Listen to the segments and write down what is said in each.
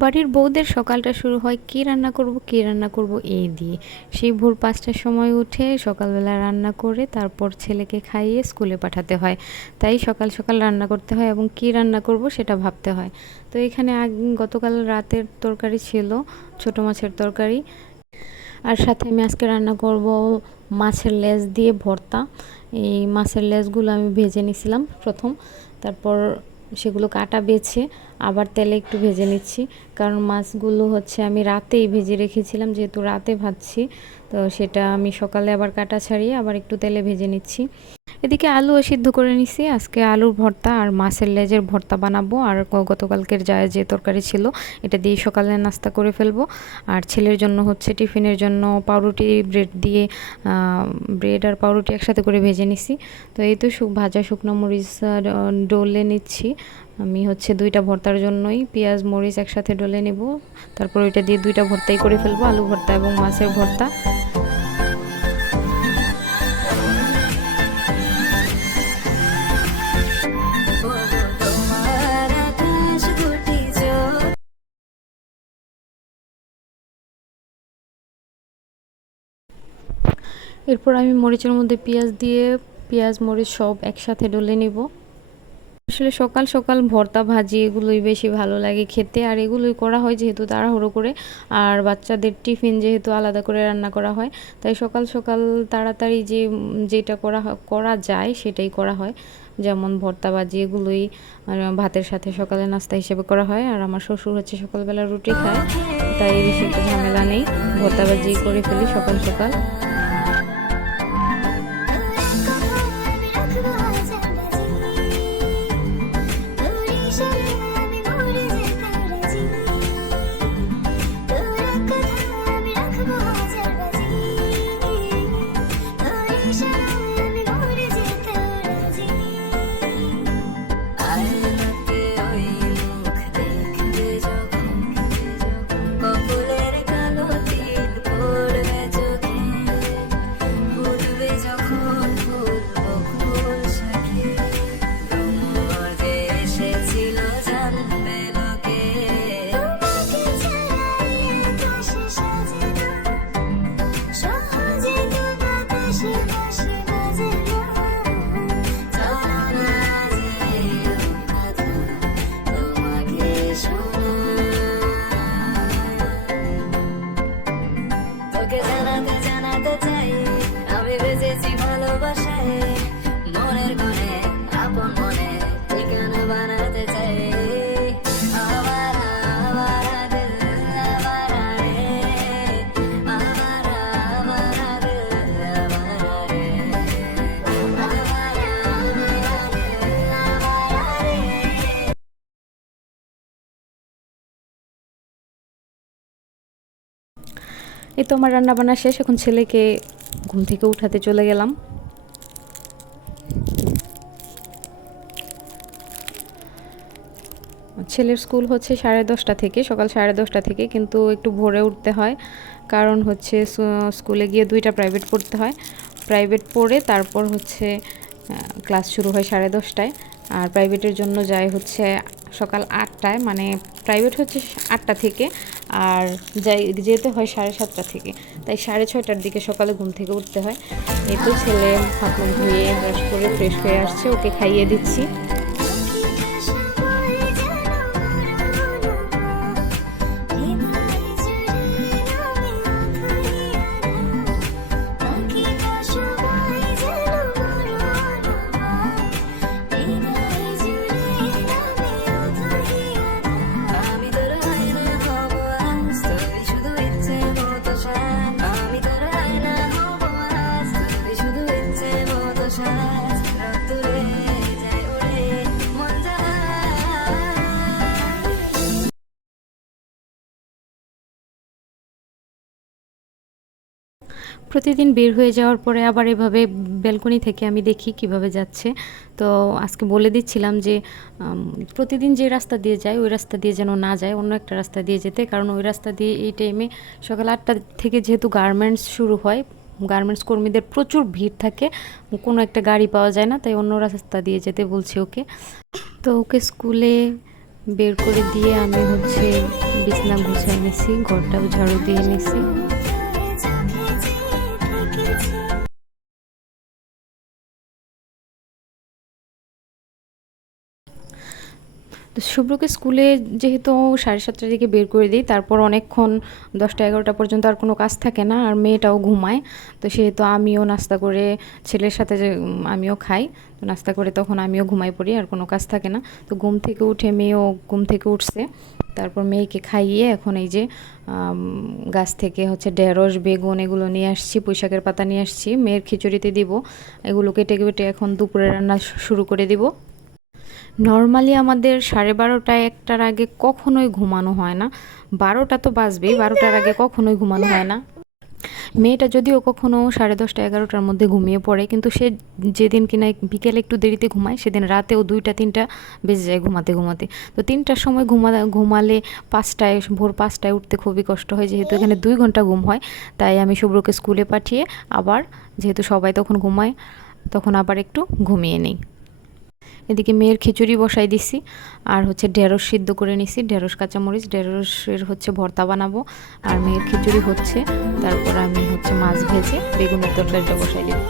বাড়ির বউদের সকালটা শুরু হয় কী রান্না করব কী রান্না করব এই দিয়ে। সেই ভোর ৫টার সময় উঠে সকালবেলা রান্না করে তারপর ছেলেকে খাইয়ে স্কুলে পাঠাতে হয়। তাই সকাল সকাল রান্না করতে হয় এবং কী রান্না করব সেটা ভাবতে হয়। তো এখানে গতকাল রাতের তরকারি ছিল, ছোট মাছের তরকারি। আর সাথে আমি আজকে রান্না করব মাছের লেজ দিয়ে ভর্তা। এই মাছের লেজগুলো আমি ভেজে নিছিলাম প্রথম, তারপর সেগুলো কাটা বেছে আবার তেলে একটু ভেজে নিচ্ছি, কারণ মাছগুলো হচ্ছে আমি রাতেই ভেজে রেখেছিলাম, যেহেতু রাতে ভাজছি। তো সেটা আমি সকালে আবার কাটা ছাড়িয়ে আবার একটু তেলে ভেজে নিচ্ছি। এদিকে আলুও সিদ্ধ করে নিছি। আজকে আলুর ভর্তা আর মাছের লেজের ভর্তা বানাবো। আর গতকালকের যে তরকারি ছিল এটা দিয়ে সকালে নাস্তা করে ফেলবো। আর ছেলের জন্য হচ্ছে টিফিনের জন্য পাউরুটি ব্রেড আর পাউরুটি একসাথে করে ভেজে নিছি। তো এই তো ভাজা শুকনো মরিচ ডলে নিচ্ছি। আমি হচ্ছে 2টা ভর্তার জন্যই পেঁয়াজ মরিচ একসাথে ডলে নেব, তারপর ওইটা দিয়ে 2টা ভর্তাই করে ফেলবো, আলু ভর্তা এবং মাছের ভর্তা। এরপর আমি মরিচের মধ্যে পেঁয়াজ দিয়ে পেঁয়াজ মরিচ সব একসাথে ডলে নিব। আসলে সকাল সকাল ভর্তা ভাজি এগুলোই বেশি ভালো লাগে খেতে, আর এগুলোই করা হয় যেহেতু তাড়াহুড়ো করে। আর বাচ্চাদের টিফিন যেহেতু আলাদা করে রান্না করা হয়, তাই সকাল সকাল তাড়াতাড়ি যেটা করা যায় সেটাই করা হয়। যেমন ভর্তা ভাজি এগুলোই ভাতের সাথে সকালে নাস্তা হিসেবে করা হয়। আর আমার শ্বশুর হচ্ছে সকালবেলা রুটি খায়, তাই বেশি একটু ঝামেলা নেই, ভর্তা ভাজি করে ফেলি সকাল সকাল। জানাতে চাই আমি বেঁচেছি ভালোবাসায়, মনের কোণে আপন মনে ঠিকানা বানাতে চাই। এই তো আমার রান্না বান্না শেষ, এখন ছেলেকে ঘুম থেকে উঠাতে চলে গেলাম। ছেলের স্কুল হচ্ছে 10:30 থেকে, সকাল 10:30 থেকে, কিন্তু একটু ভোরে উঠতে হয়, কারণ হচ্ছে স্কুলে গিয়ে 2টা প্রাইভেট পড়তে হয়। প্রাইভেট পড়ে তারপর হচ্ছে ক্লাস শুরু হয় 10:30টায়। আর প্রাইভেটের জন্য যায় হচ্ছে সকাল 8টায়, মানে প্রাইভেট হচ্ছে 8টা থেকে, আর যেতে হয় 7:30 থেকে, তাই 6:30টার দিকে সকালে ঘুম থেকে উঠতে হয়। এই তো ছেলে হাত মুখ ধুয়ে ব্রাশ করে ফ্রেশ হয়ে আসছে, ওকে খাইয়ে দিচ্ছি। প্রতিদিন বের হয়ে যাওয়ার পরে আবার এভাবে ব্যালকনি থেকে আমি দেখি কিভাবে যাচ্ছে। তো আজকে বলে দিচ্ছিলাম যে প্রতিদিন যে রাস্তা দিয়ে যায় ওই রাস্তা দিয়ে যেন না যায়, অন্য একটা রাস্তা দিয়ে যেতে, কারণ ওই রাস্তা দিয়ে এই টাইমে সকাল 8টা থেকে যেহেতু গার্মেন্টস শুরু হয়, গার্মেন্টস কর্মীদের প্রচুর ভিড় থাকে, কোনো একটা গাড়ি পাওয়া যায় না, তাই অন্য রাস্তা দিয়ে যেতে বলছি ওকে। তো ওকে স্কুলে বের করে দিয়ে আমি হচ্ছে বিছনা গুছিয়ে নিছি, ঘরটাও ঝাড়ু দিয়ে নিছি। তো শুভ্রকে স্কুলে যেহেতু 7:30টার দিকে বের করে দিই, তারপর অনেকক্ষণ 10টা-11টা পর্যন্ত আর কোনো কাজ থাকে না, আর মেয়েটাও ঘুমায়। তো সেহেতু আমিও নাস্তা করে ছেলের সাথে যে আমিও খাই, তো নাস্তা করে তখন আমিও ঘুমাই পড়ি, আর কোনো কাজ থাকে না। তো ঘুম থেকে উঠে মেয়েও ঘুম থেকে উঠছে, তারপর মেয়েকে খাইয়ে এখন এই যে গাছ থেকে হচ্ছে ঢেঁড়স, বেগুন এগুলো নিয়ে আসছি, পুঁইশাকের পাতা নিয়ে আসছি, মেয়ের খিচুড়িতে দিব। এগুলো কেটে কেটে এখন দুপুরে রান্না শুরু করে দিব। নর্মালি আমাদের 12:30-1টার আগে কখনোই ঘুমানো হয় না। 12টা তো বাজবেই, 12টার আগে কখনোই ঘুমানো হয় না। মেয়েটা যদিও কখনো 10:30-11টার মধ্যে ঘুমিয়ে পড়ে, কিন্তু সে যেদিন কিনা বিকেলে একটু দেরিতে ঘুমায় সেদিন রাতেও 2টা-3টা বেজে যায় ঘুমাতে ঘুমাতে। তো 3টার সময় ঘুমালে ভোর 5টায় উঠতে খুবই কষ্ট হয়, যেহেতু এখানে 2 ঘন্টা ঘুম হয়। তাই আমি শুভ্রকে স্কুলে পাঠিয়ে আবার, যেহেতু সবাই তখন ঘুমায়, তখন আবার একটু ঘুমিয়ে নিই। এদিকে মেয়ের খিচুড়ি বসাই দিছি, আর হচ্ছে ঢেঁড়স সিদ্ধ করে নিছি, ঢেঁড়স কাঁচামরিচ, ঢেঁড়সের হচ্ছে ভর্তা বানাবো, আর মেয়ের খিচুড়ি হচ্ছে। তারপর আমি হচ্ছে মাছ ভেজে বেগুনের তরকারিটা বসাই দিব।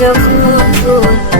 যখন